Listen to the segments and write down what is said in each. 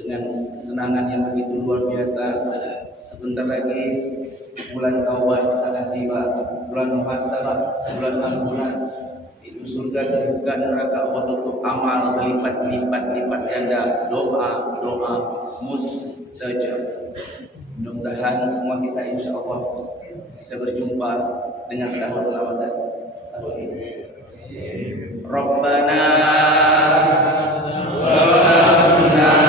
dengan kesenangan yang begitu luar biasa. Sebentar lagi bulan Taubat akan tiba, bulan Muhasabah, bulan Ampunan. Itu surga terbuka, neraka Allah tutup, amal berlipat-lipat ganda, doa mustajab. Mudah-mudahan semua kita insya Allah bisa berjumpa dengan tahun Ramadan tahun ini. Rabbana zalamna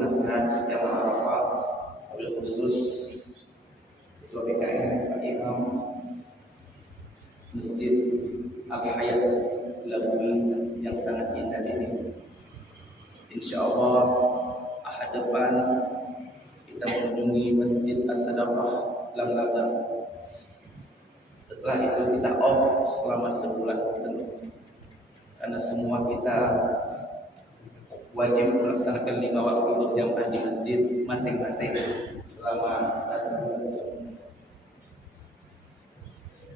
nasihat yang Arafah, wabil khusus Ketua BKN Pak Imam Masjid Al-Hayat Labui yang sangat indah ini. InsyaAllah ahad depan kita mengunjungi Masjid As-Sadaqah Langlaga. Setelah itu kita off selama sebulan penuh, karena semua kita wajib melaksanakan 5 waktu berjamaah di masjid masing-masing selama 1 bulan.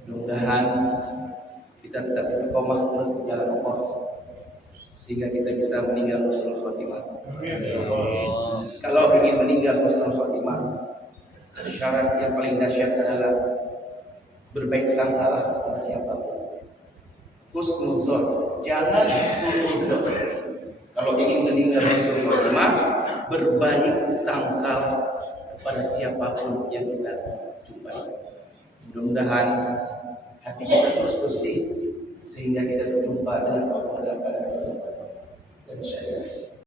Mudah-mudahan kita tetap istiqomah terus di jalan Allah sehingga kita bisa meninggal husnul khotimah. Kalau ingin meninggal husnul khotimah, syarat yang paling dahsyat adalah berbaik sangka pada siapapun. Husnuzon, jangan suuzon. Kalau ingin meninggal husnul khotimah, berbaik sangka kepada siapapun yang kita jumpai. Mudah-mudahan hati kita terus bersih sehingga kita berjumpa dengan Allah dalam keadaan selamat dan syahid.